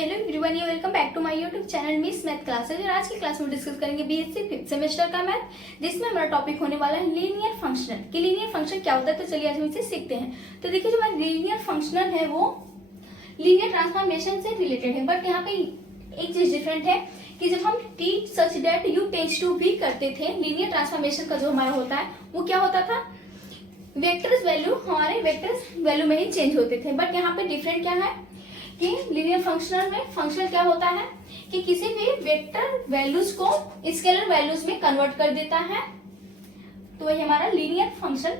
Hello everyone, welcome back to my YouTube channel Miss Math Classes. और आज की class में डिस्कस करेंगे बीएससी 5th सेमेस्टर का मैथ, जिसमें हमारा टॉपिक होने वाला है लीनियर फंक्शनल। कि लीनियर फंक्शन क्या होता है, तो चलिए आज हम इसे सीखते हैं। तो देखिए, जो हमारा लीनियर फंक्शनल है वो लीनियर ट्रांसफॉर्मेशन से रिलेटेड है, बट यहाँ पे एक चीज डिफरेंट है कि जब हम T such that U tends to V करते थे, लीनियर ट्रांसफॉर्मेशन का जो हमारा होता है वो क्या होता था, वेक्टर्स वैल्यू हमारे वेक्टर्स वैल्यू में ही चेंज होते थे। बट यहाँ पे डिफरेंट क्या है कि लीनियर फंक्शनल में फंक्शनल क्या होता है कि किसी भी वेक्टर वैल्यूज को स्केलर वैल्यूज में कन्वर्ट कर देता है, तो वही हमारा लीनियर फंक्शन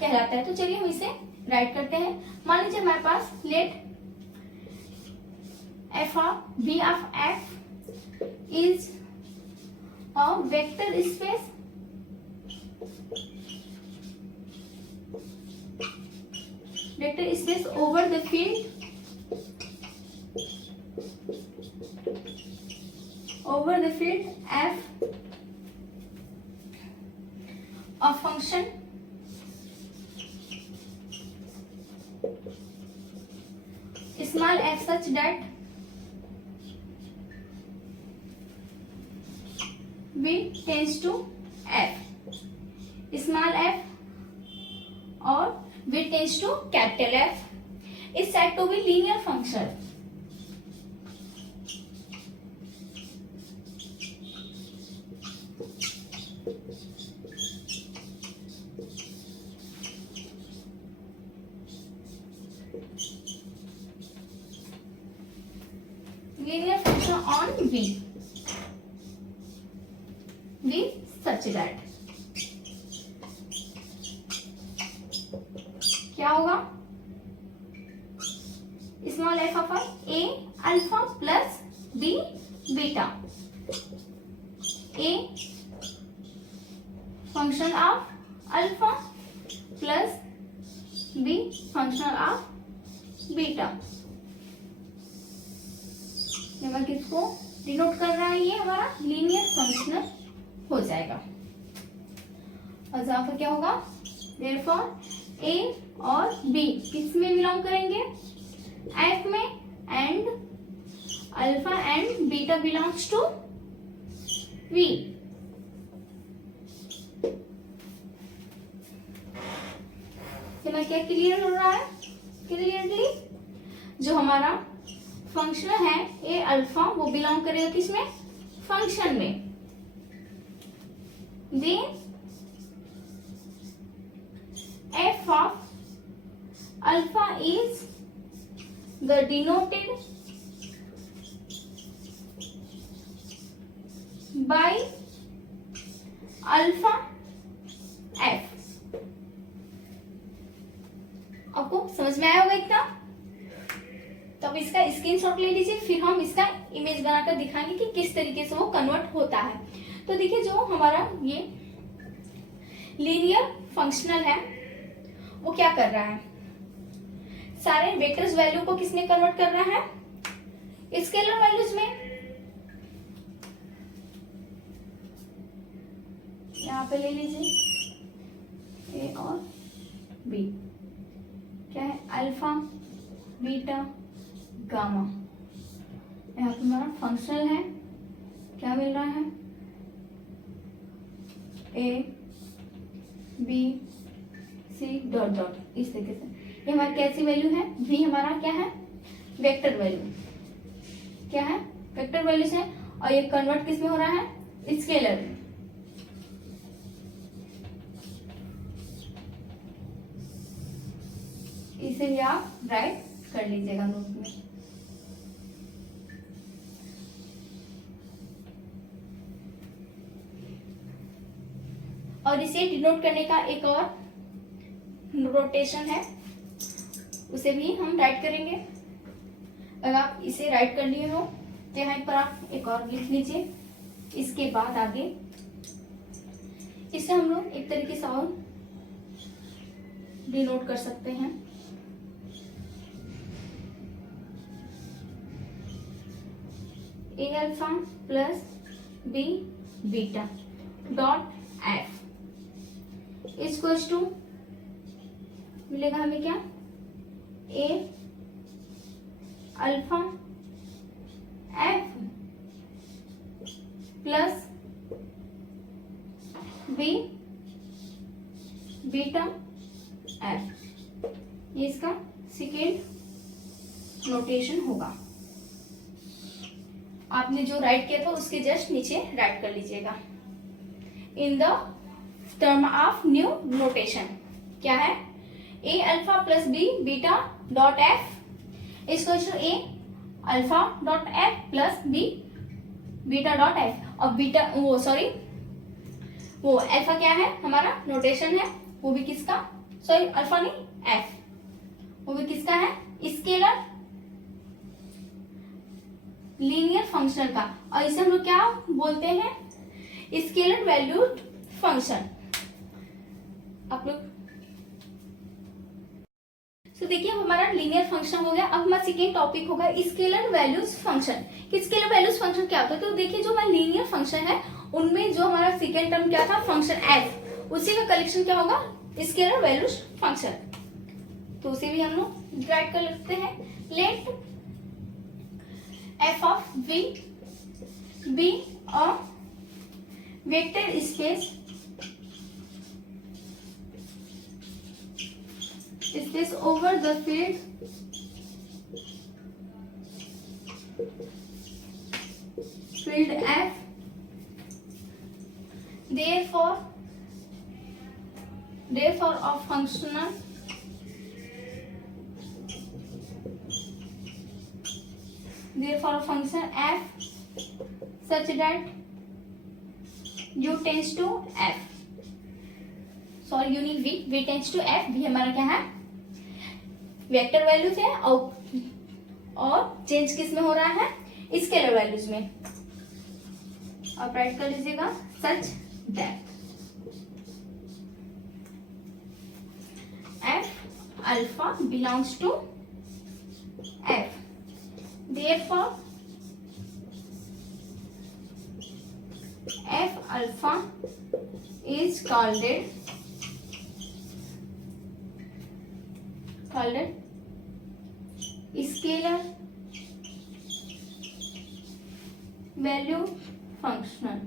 कहलाता है। तो चलिए हम इसे राइट करते हैं। मान लीजिए हमारे पास let F of B of F is a vector space over the field f of function small f such that b tends to f, small f or b tends to capital F is said to be linear function. Linear function on V such that क्या होगा, small F of A alpha plus B beta, A function of alpha plus B function of beta. मैं किसको denote कर रहा है, ये हमारा linear functional हो जाएगा। और यहाँ पर क्या होगा, देयरफॉर ए और बी किस में बिलोंग करेंगे, एफ में, and alpha and beta belongs to V. क्या क्लियर हो रहा है क्लियरली? जो हमारा फंक्शनल है ए अल्फा वो बिलोंग करेगा किसमें, फंक्शन में। Then F of alpha is the denoted by alpha f। आपको समझ में आया होगा इतना? तो अब इसका स्क्रीनशॉट ले लीजिए, फिर हम इसका इमेज बनाकर दिखाएंगे कि किस तरीके से वो कन्वर्ट होता है। तो देखिए, जो हमारा ये लीनियर फंक्शनल है वो क्या कर रहा है, सारे वेक्टर्स वैल्यू को किसने कन्वर्ट कर रहा है, स्केलर वैल्यूज में। यहाँ पे ले लीजिए ए और बी, क्या है, अल्फा बीटा गामा। यहाँ पे हमारा फंक्शनल है, क्या मिल रहा है, A B C dot dot, इस तरीके से। ये हमारी कैसी वैल्यू है, v हमारा क्या है, वेक्टर वैल्यू, क्या है, वेक्टर वैल्यू है। और ये कन्वर्ट किस में हो रहा है, स्केलर में। इसे भी आप राइट कर लीजिएगा नोट में। और इसे डिनोट करने का एक और नोटेशन है, उसे भी हम राइट करेंगे। अगर आप इसे राइट कर लिए हो तो यहाँ पर आप एक और लिख लीजिए। इसके बाद आगे इसे हम लोग एक तरीके से और डिनोट कर सकते हैं। A alpha plus B beta dot F is to मिलेगा हमें क्या, ए अल्फा सेकेंड नोटेशन होगा। आपने जो राइट किया था उसके जस्ट नीचे राइट कर लीजिएगा। In the term of new notation क्या है, A alpha plus B beta dot F इसको A alpha dot F plus B beta dot F. और बीटा वो अल्फा क्या है हमारा नोटेशन है, वो भी किसका, सॉरी अल्फा नहीं एफ, वो भी किसका है, स्केलर लीनियर फंक्शन का। और इसे हम लोग क्या बोलते हैं, स्केलर वैल्यूड फंक्शन। आप लोग तो देखिए अब हमारा लीनियर फंक्शन हो गया। अब हमारा सेकेंड टॉपिक होगा scalar values function. Scalar values function क्या होता है, तो देखिए जो हमारा लीनियर फंक्शन है उनमें जो हमारा सेकेंड टर्म क्या था फंक्शन एफ, उसी का कलेक्शन क्या होगा स्केलर वैल्यूज फंक्शन। तो उसे भी हम लोग राइट कर लेते हैं। Let F of V be a vector space over the field F, therefore a function F such that u tends to F, sorry unique v tends to F, v हमारा क्या है वेक्टर वैल्यूज है और change किस में हो रहा है स्केलर वैल्यूज में। अब राइट कर लीजिएगा such that F alpha belongs to F, therefore F alpha is called scalar value function.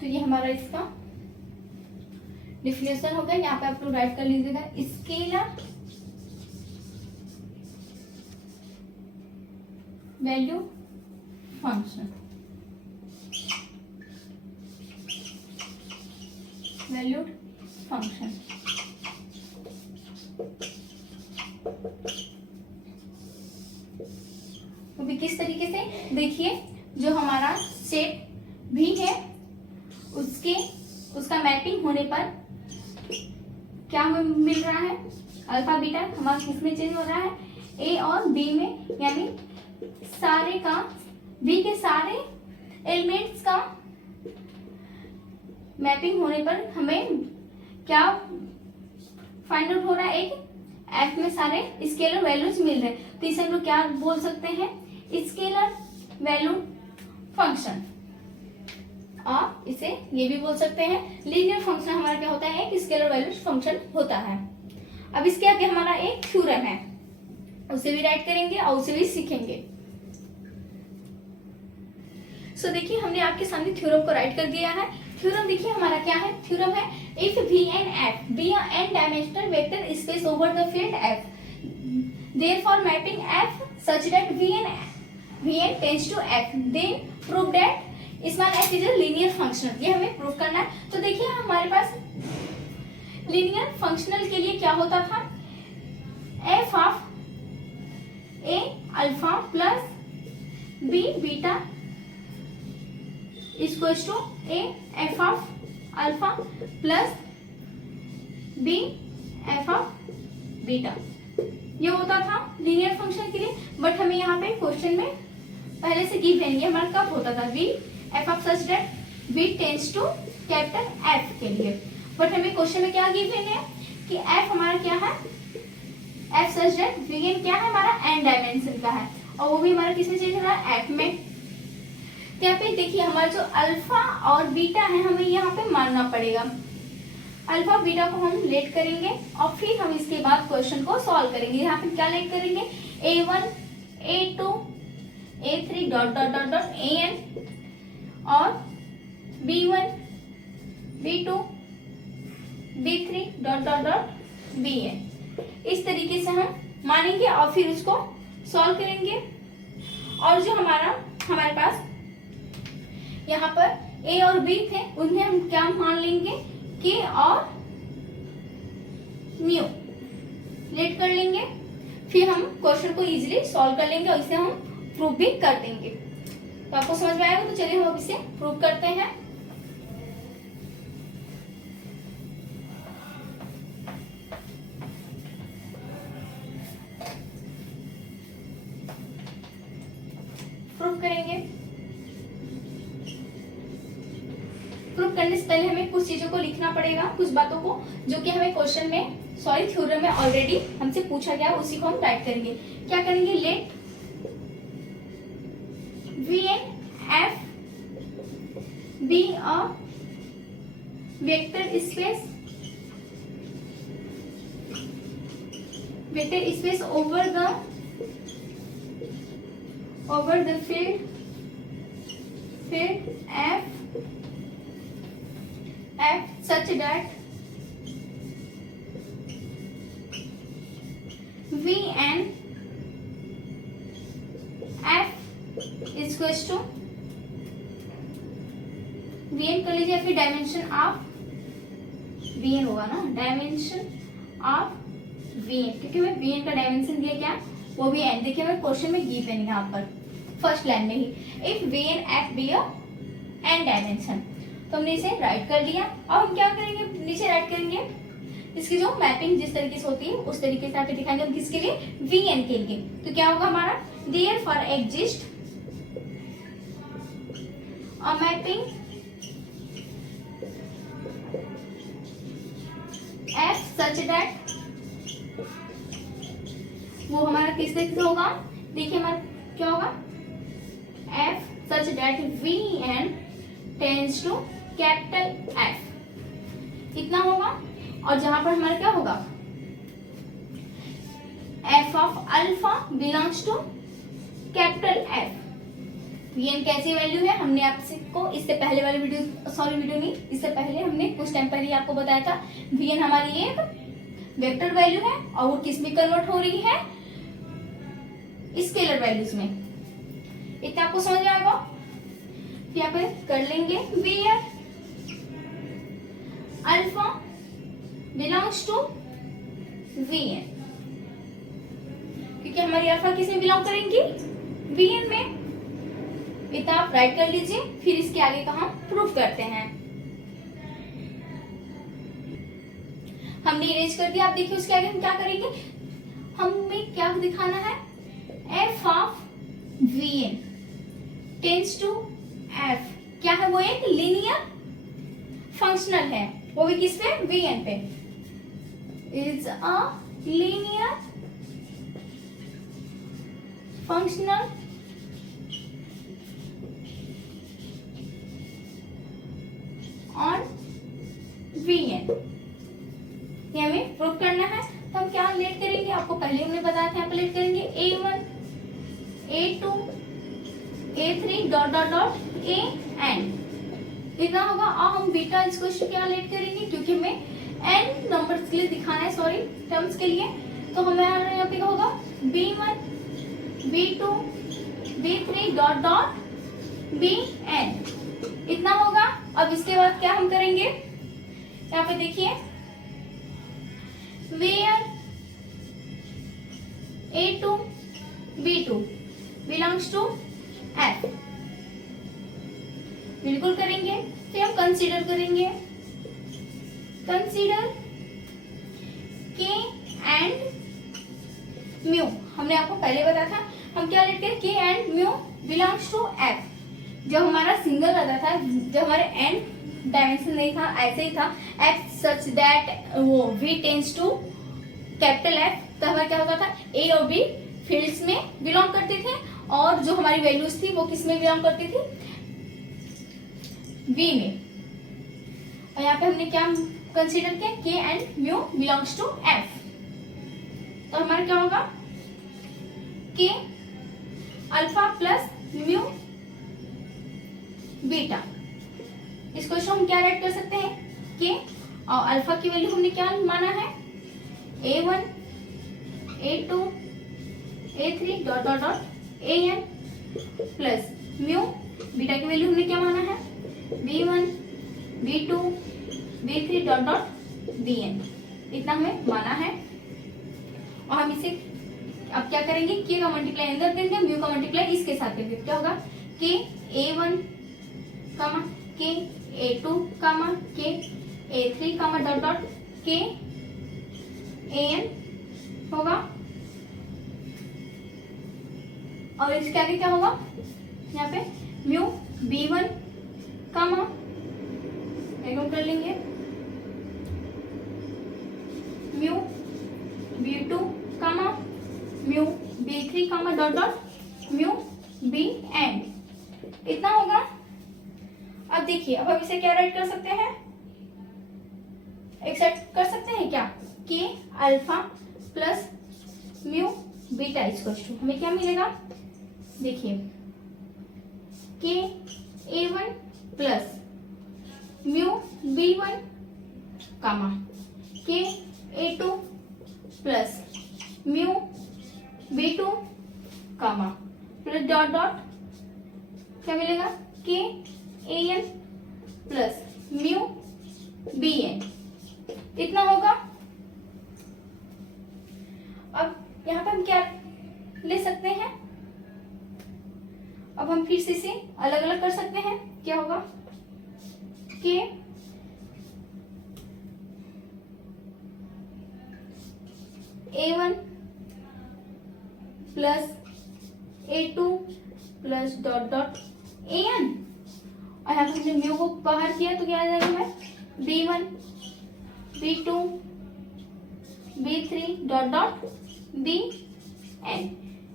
तो ये हमारा इसका डिफिनेशन हो गया। यहाँ पे आप लोग राइट कर लीजिएगा scalar value function, valued function. तो भी किस तरीके से देखिए, जो हमारा सेट भी है उसका मैपिंग होने पर क्या मिल रहा है, अल्फा बीटा हमारा किसमें चेंज हो रहा है ए और बी में, यानी सारे का बी के सारे एलिमेंट्स का मैपिंग होने पर हमें क्या फाइंड आउट हो रहा है, एक एफ में सारे स्केलर वैल्यूज मिल रहे हैं। तो इसे हम लोग क्या बोल सकते हैं स्केलर वैल्यू फंक्शन। और इसे ये भी बोल सकते हैं लीनियर फंक्शन हमारा क्या होता है एक स्केलर वैल्यू फंक्शन होता है। अब इसके आगे हमारा एक थ्योरम है, उसे भी राइट करेंगे और उसे भी सीखेंगे। सो देखिए हमने आपके सामने थ्योरम को राइट कर दिया है। थ्योरम देखिए हमारा क्या है, थ्योरम है if V and F be a n dimensional vector space over the field F, therefore mapping F such that V N tends to F, then prove that small F is a linear function. ये हमें prove करना है। तो देखिए हमारे पास linear functional के लिए क्या होता था, F of A alpha plus B beta equals to A F of alpha plus B F of beta, ये होता था लीनियर फंक्शन के लिए। बट हमें यहाँ पे क्वेश्चन में पहले से गिवन है, ये हमारा कब होता था V F of such that V tends to capital F के लिए। बट हमें क्वेश्चन में क्या गिवन है कि एफ हमारा क्या है, F such that V N क्या है हमारा एन डायमेंशन का है, और वो भी हमारा किसमें चेंज हो रहा है एफ में। तो यहाँ पे देखिए हमारा जो अल्फा और बीटा है हमें यहाँ पे मानना पड़ेगा। अल्फा बीटा को हम लेट करेंगे और फिर हम इसके बाद क्वेश्चन को सॉल्व करेंगे। यहाँ पे क्या लेट करेंगे A1 A2 A3 dot dot dot dot AN B2 B3 dot dot dot Bn। इस तरीके से हम मानेंगे और फिर उसको सॉल्व करेंगे। और जो हमारे पास यहाँ पर A और B थे उन्हें हम क्या मान लेंगे, K और म्यू लेट कर लेंगे। फिर हम क्वेश्चन को इजीली सॉल्व कर लेंगे और इसे हम प्रूव भी कर देंगे। तो आपको समझ में आएगा, तो चलिए हम अब इसे प्रूव करते हैं। प्रूव करेंगे। प्रूव करने से पहले हमें कुछ चीजों को लिखना पड़ेगा, कुछ बातों को जो कि हमें क्वेश्चन में थ्योरम में ऑलरेडी हमसे पूछा गया, उसी को हम राइट करेंगे। क्या करेंगे, late Vn F be a vector space over the field F such that Vn F is equals to Vn कर लीजिए, फिर डायमेंशन ऑफ Vn होगा ना, डायमेंशन ऑफ Vn, क्योंकि हमें Vn का डायमेंशन दिया क्या, वो भी n। देखिए हमें क्वेश्चन में गिवन है यहाँ पर फर्स्ट लाइन में ही, if Vn F be a n dimension. तो हमने इसे राइट कर लिया। अब हम क्या करेंगे, नीचे राइट करेंगे इसकी जो मैपिंग जिस तरीके से होती है उस तरीके से आके दिखाएंगे हम, किसके लिए, Vn के लिए। तो क्या होगा हमारा, therefore exist a mapping F such that, वो हमारा किस तरीके से होगा, देखिए हमारा क्या होगा, F such that Vn tends to capital F, इतना होगा। और जहां पर हमारा क्या होगा, F of alpha belongs to capital F। Vn कैसी वैल्यू है, हमने आपको इससे पहले वाले इससे पहले हमने कुछ टाइम पहले आपको बताया था, Vn हमारी एक वेक्टर वैल्यू है और वो किस में कन्वर्ट हो रही है, स्केलर वैल्यूज में। इतना आपको समझ में आएगा। यहाँ पे कर लेंगे Vn alpha belongs to Vn, क्योंकि हमारी अल्फा किस में बिलोंग करेंगी, Vn में। इतना आप राइट कर लीजिए, फिर इसके आगे का हम प्रूफ करते हैं। हमने इरेज कर दिया। आप देखिए उसके आगे हम क्या करेंगे, हमें क्या दिखाना है, f of Vn tends to f, क्या है, वो एक लीनियर फंक्शनल है, वो भी किस पे, Vn पे, is a linear functional on Vn। ये हमें प्रूव करना है। तो हम क्या लेट करेंगे, आपको पहले हमने बताया था, यहाँ पे लेट करेंगे A1 A2 A3 dot dot dot An, इतना होगा। और हम बीटा इसको क्या लेट करेंगे, क्योंकि हमें n नंबर्स के लिए दिखाना है, सॉरी टर्म्स के लिए। तो हमारा यहाँ पे क्या होगा, B1 B2 B3 dot dot Bn, इतना होगा। अब इसके बाद क्या हम करेंगे, यहाँ पे देखिए where A2 B2 belongs to F, बिल्कुल करेंगे। फिर हम कंसीडर करेंगे, कंसीडर K एंड म्यू। हमने आपको पहले बताया था, हम क्या लेते हैं, K and mu belongs to F। जब हमारा सिंगल रहता था, जब हमारे n डायमेंशन नहीं था, ऐसे ही था F सच दैट वो V tends to capital F, तो हमारा क्या होता था, A और B फील्ड्स में बिलोंग करते थे और जो हमारी वैल्यूज थी वो किस में बिलोंग करती थी, V में। और यहाँ पे हमने क्या कंसीडर किया, K and mu belongs to F। तो हमारा क्या होगा, K alpha plus mu beta. इसको हम क्या राइट कर सकते हैं, के, और अल्फा की वैल्यू हमने क्या माना है, A1 A2 A3 dot dot dot AN plus mu, beta की वैल्यू हमने क्या माना है, B1 B2 B3 dot dot BN, इतना हमें माना है। और हम इसे अब क्या करेंगे, के का मल्टीप्लाई अंदर देंगे, म्यू का मल्टीप्लाई इसके साथ देंगे, क्या होगा, के A1 कामा के A2 कामा के A3 कामा डॉट डॉट के AN होगा। और इसके आगे क्या होगा, यहाँ पे म्यू B1 कामा एक कर लेंगे, म्यू B2 कामा म्यू B3 कामा डॉट डॉट म्यू BN, इतना होगा। अब देखिए, अब हम इसे क्या राइट कर सकते हैं, एक सेट कर सकते हैं क्या, K alpha plus mu beta equal to हमें क्या मिलेगा, देखिए के A1 प्लस म्यू B1 कामा के A2 प्लस म्यू B2 कामा प्लस डॉट डॉट क्या मिलेगा, के AN प्लस म्यू BN, इतना होगा। अब यहाँ पर हम क्या ले सकते हैं, अब हम फिर से इसे अलग अलग कर सकते हैं, क्या होगा, के A1 plus A2 plus dot dot AN, और यहाँ पर हमने म्यू को बाहर किया तो क्या आ जाएगा हमें, B1 B2 B3 dot dot BN,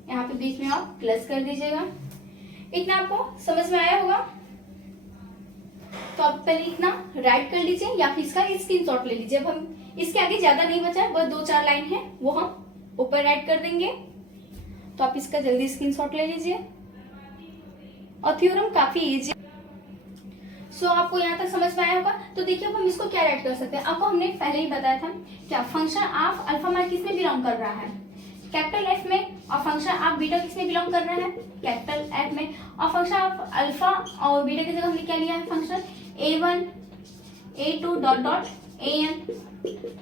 यहाँ पे बीच में आप प्लस कर दीजिएगा। इतना आपको समझ में आया होगा, तो आप पहले इतना राइट कर लीजिए या फिर इसका स्क्रीनशॉट ले लीजिए। अब हम इसके आगे ज्यादा नहीं बचा, बस 2-4 लाइन है, वो हम ऊपर राइट कर देंगे, तो आप इसका जल्दी स्क्रीनशॉट ले लीजिए। और थ्योरम काफी इजी, सो आपको यहाँ तक समझ में आया होगा। तो देखिए अब हम इसको क्या राइट कर सकते हैं, आपको हमने पहले ही बताया था क्या, फंक्शन ऑफ अल्फा मान किस में बिलोंग कर रहा है, कैपिटल F में, और फंक्शन ऑफ बीटा किस में बिलोंग कर रहा है, कैपिटल F में, और फंक्शन ऑफ अल्फा और बीटा की जगह हमने क्या लिया है, function A1 A2 dot dot AN,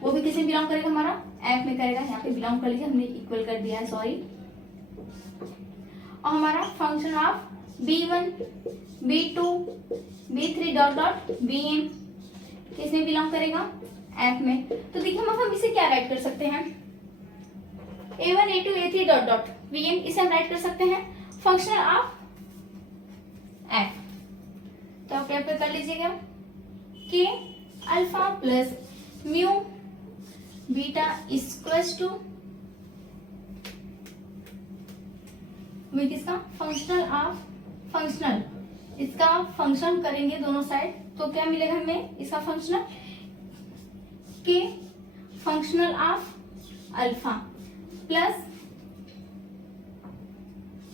वो भी किस में बिलोंग करेगा, हमारा F में करेगा, यहाँ पे बिलोंग कर लीजिए, हमने इक्वल कर दिया है, सॉरी। और हमारा function of B1 B2 B3 dot dot BN किस में बिलोंग करेगा, F में। तो देखिए हम इसे क्या राइट कर सकते हैं, A1 A2 A3 dot dot BN, इसे हम राइट कर सकते हैं फंक्शन ऑफ F। तो आप क्या कर लीजिएगा, K alpha plus mu beta equals to किसका, फंक्शनल ऑफ, फंक्शनल, इसका फंक्शन करेंगे दोनों साइड, तो क्या मिलेगा हमें, इसका फंक्शनल के functional of alpha plus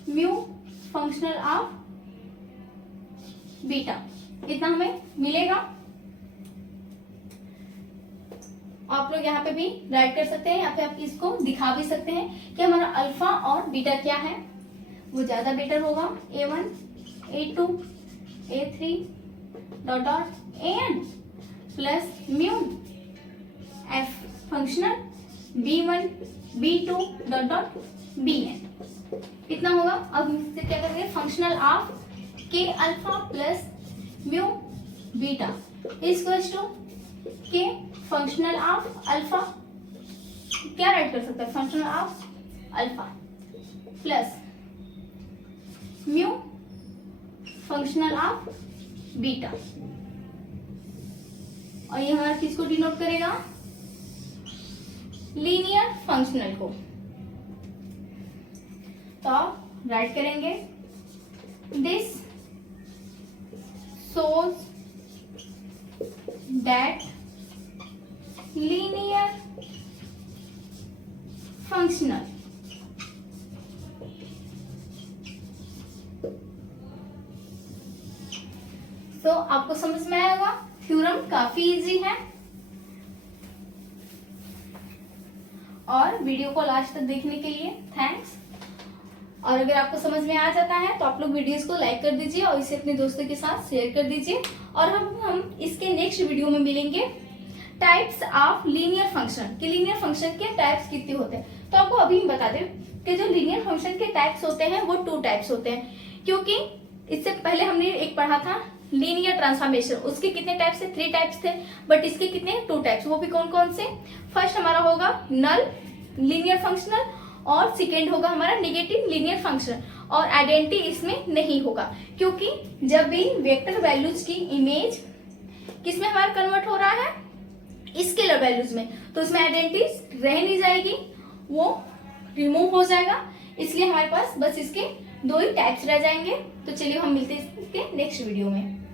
mu functional of beta, इतना हमें मिलेगा। आप लोग यहाँ पे भी राइट कर सकते हैं, या फिर आप इसको दिखा भी सकते हैं कि हमारा अल्फा और बीटा क्या है, वो ज्यादा बेटर होगा, A1 A2 A3 dot dot AN plus mu F functional B1 B2 dot dot BN, इतना होगा। अब इससे क्या करेंगे, functional of K alpha plus mu beta equals to K functional of alpha, क्या राइट कर सकते हैं, functional of alpha plus mu functional of beta, और ये हमारा किसको डिनोट करेगा, लीनियर फंक्शनल को। तो आप राइट करेंगे, this shows that linear functional तो आपको समझ में आया होगा थ्योरम काफी इजी है और वीडियो को लास्ट तक देखने के लिए थैंक्स। और अगर आपको समझ में आ जाता है तो आप लोग वीडियोस को लाइक कर दीजिए और इसे अपने दोस्तों के साथ शेयर कर दीजिए। और हम इसके नेक्स्ट वीडियो में मिलेंगे टाइप्स ऑफ लीनियर फंक्शन, कि लीनियर फंक्शन के टाइप्स कितने होते हैं। तो आपको अभी हम बता दें कि जो लीनियर फंक्शन के टाइप्स होते हैं वो 2 टाइप्स होते हैं, क्योंकि इससे पहले हमने एक पढ़ा था लीनियर ट्रांसफॉर्मेशन, उसके कितने टाइप्स थे, 3 टाइप्स थे, बट इसके कितने 2 टाइप्स, वो भी कौन कौन से। फर्स्ट हमारा होगा नल लीनियर फंक्शनल और सेकेंड होगा हमारा नेगेटिव लीनियर फंक्शन। और आइडेंटिटी इसमें नहीं होगा, क्योंकि जब भी वेक्टर वैल्यूज की इमेज किसमें हमारा कन्वर्ट हो रहा है, स्केलर वैल्यूज में, तो उसमें आइडेंटिटी रह नहीं जाएगी, वो रिमूव हो जाएगा। इसलिए हमारे पास बस इसके 2 ही टाइप्स रह जाएंगे। तो चलिए हम मिलते हैं इसके नेक्स्ट वीडियो में।